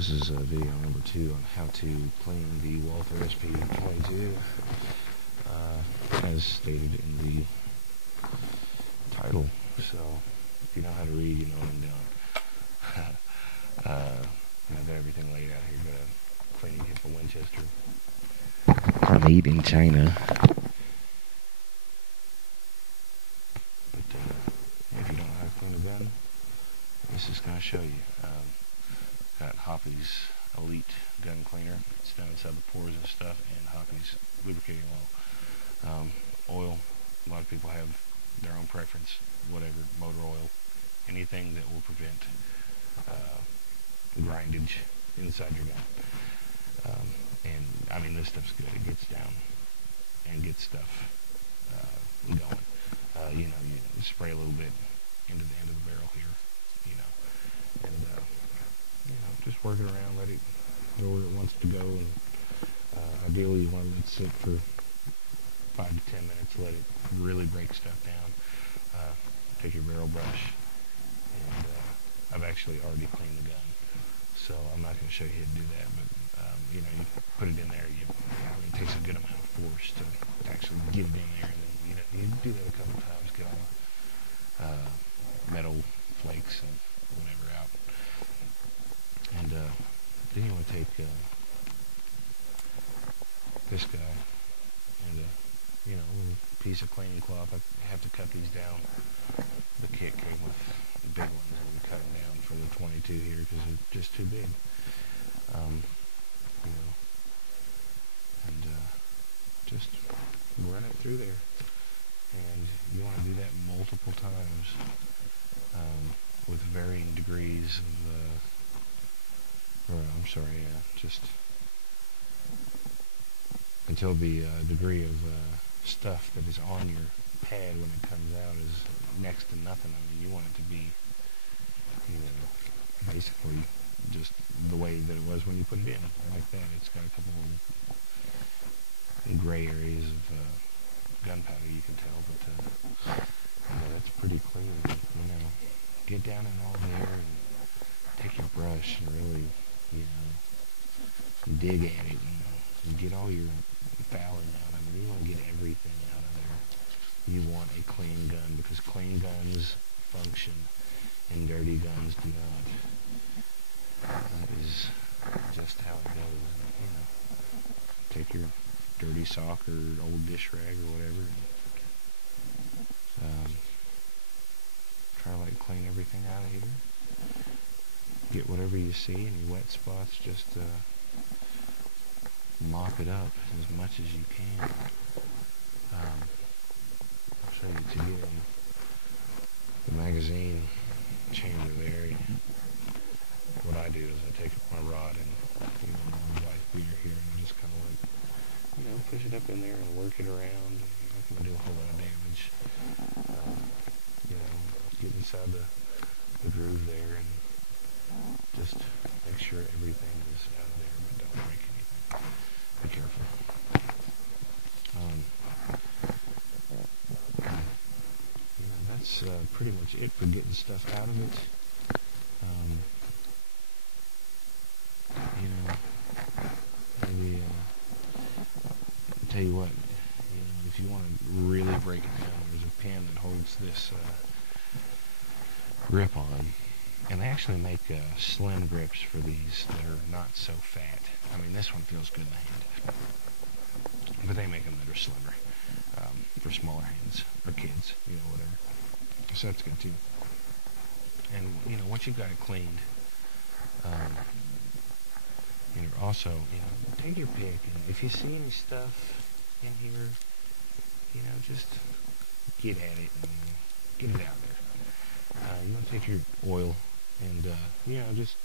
This is video number 2 on how to clean the Walther SP22, as stated in the title. So, if you know how to read, you know what I'm doing. I've got everything laid out here. Got a cleaning kit for Winchester, made in China. But if you don't know how to clean a gun, this is going to show you. Got Hoppy's Elite gun cleaner. It's down inside the pores and stuff, and Hoppy's lubricating oil. Oil, a lot of people have their own preference, whatever, motor oil, anything that will prevent grindage inside your gun. And I mean, this stuff's good. It gets down and gets stuff going. You spray a little bit into the end of the barrel here, and just work it around, let it go where it wants to go, and ideally you want to let it sit for 5 to 10 minutes, let it really break stuff down. Take your barrel brush, and I've actually already cleaned the gun, so I'm not going to show you how to do that, but you put it in there, it takes a good amount of force to actually get it in there, and then you do that a couple times, get all the metal flakes and whatever out. And then you want to take this guy and a little piece of cleaning cloth. I have to cut these down. The kit came with the big ones, and we cut them down for the 22 here because they're just too big. And just run it through there. And you want to do that multiple times with varying degrees of just until the degree of stuff that is on your pad when it comes out is next to nothing. I mean, you want it to be, basically just the way that it was when you put it in, like that. It's got a couple of gray areas of gunpowder, you can tell, but that's pretty clean. Get down in all there and take your brush and really, dig at it and get all your fouling out. I mean, you want to get everything out of there. You want a clean gun, because clean guns function and dirty guns do not. That is just how it goes. Take your dirty sock or old dish rag or whatever, and try to clean everything out of here. Get whatever you see, any wet spots, just mop it up as much as you can. I'll show you to get in the magazine chamber there. What I do is I take my rod and my white beater here, and I just kind of push it up in there and work it around. You're not going to do a whole lot of damage. Get inside the groove there and just make sure everything is out of there, but don't break anything. Be careful. That's pretty much it for getting stuff out of it. Maybe I'll tell you what, if you want to really break it down, there's a pin that holds this grip on, and they actually make slim grips for these that are not so fat. I mean, this one feels good in the hand, but they make them that are slimmer for smaller hands or kids, whatever. So that's good too. And once you've got it cleaned, also take your pick, and if you see any stuff in here, just get at it and get it out there. You want to take your oil and just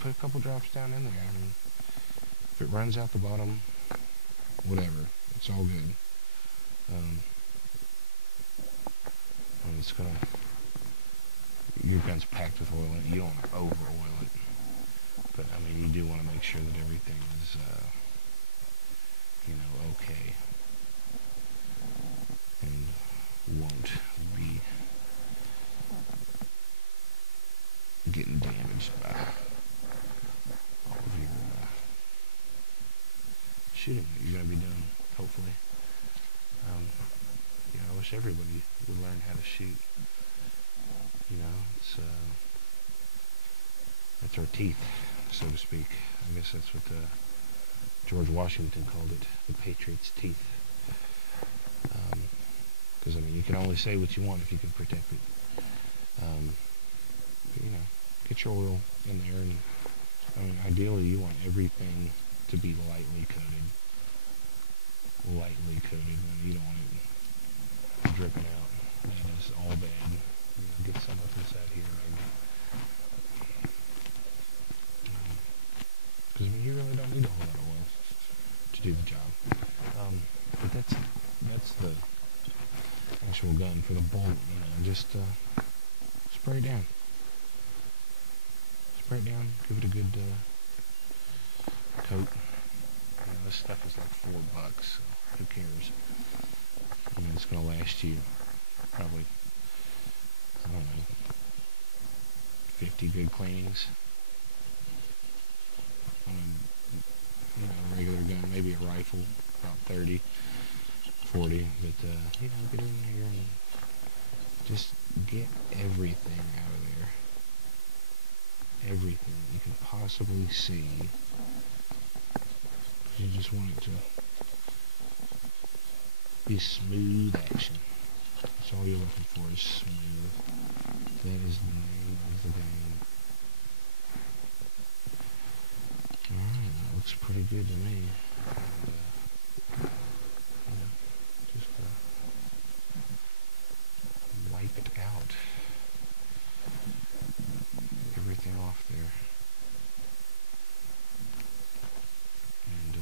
put a couple drops down in there. I mean, if it runs out the bottom, whatever, it's all good. And it's gonna, your gun's packed with oil in it. You don't want to over oil it, but I mean, you do want to make sure that everything is okay and won't be getting damaged by wish everybody would learn how to shoot. You know, that's our teeth, so to speak. I guess that's what George Washington called it, the Patriots' teeth. Because, I mean, you can only say what you want if you can protect it. You know, get your oil in there, and, I mean, ideally you want everything to be lightly coated. Lightly coated, and you don't want it dripping out. That is all bad. You know, get some of this out here, maybe. Because, I mean, you really don't need a whole lot of oil to do the job. But that's the actual gun for the bolt, you know, just spray it down. Spray it down, give it a good coat. You know, this stuff is like $4, so who cares? I mean, it's going to last you probably, I don't know, 50 good cleanings. On a, you know, regular gun, maybe a rifle, about 30, 40, but, you know, get in here and just get everything out of there. Everything you can possibly see. You just want it to be smooth action. That's all you're looking for, is smooth. That is the name of the game. Alright, that looks pretty good to me. And, you know, just wipe it out. Everything off there. And,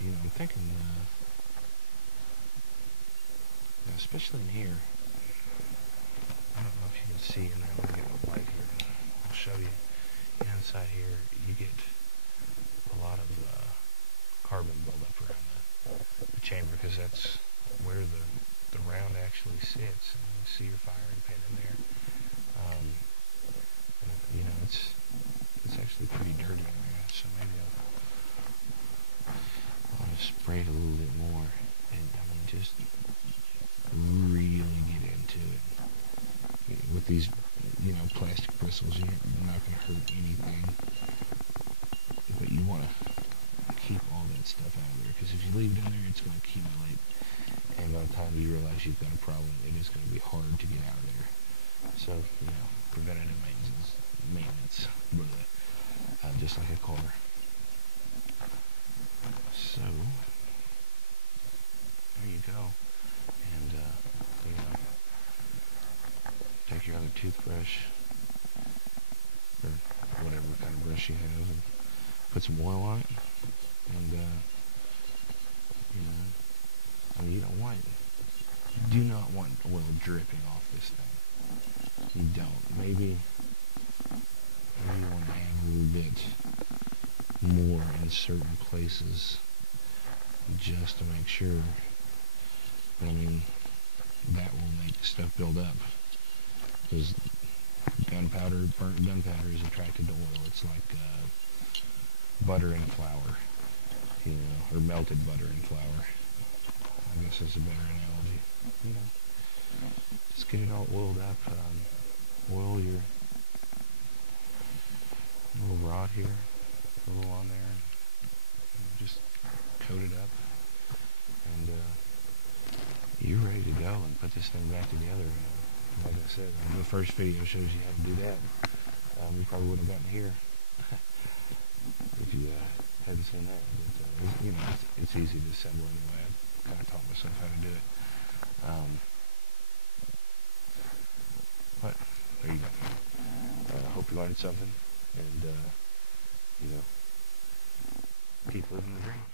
you know, I'm thinking, especially in here, I don't know if you can see in there. I'm going to get a light here and I'll show you. Inside here, you get a lot of carbon buildup around the chamber, because that's where the round actually sits. And you see your firing pin in there. You know, it's actually pretty dirty in there, so maybe I'll just spray it a little bit more, and I mean, just really get into it. With these, you know, plastic bristles, you're not going to hurt anything, but you want to keep all that stuff out of there, because if you leave it in there, it's going to accumulate, and by the time you realize you've got a problem, it is going to be hard to get out of there. So, you know, preventative maintenance, just like a car. So, there you go, and, you know, take your other toothbrush, or whatever kind of brush you have, and put some oil on it, and, you know, I mean, you do not want oil dripping off this thing. You don't. Maybe you want to add a little bit more in certain places, just to make sure. But I mean, that will make stuff build up, because burnt gunpowder is attracted to oil. It's like butter and flour, you know, or melted butter and flour. I guess that's a better analogy. You know, just get it all oiled up. Oil your little rod here, a little on there, and, you know, just coat it up, and you're ready to go and put this thing back together. Like I said, the first video shows you how to do that. You probably wouldn't have gotten here if you hadn't seen that. But, you know, it's easy to assemble anyway. I kind of taught myself how to do it. But there you go. I hope you learned something, and you know, keep living the dream.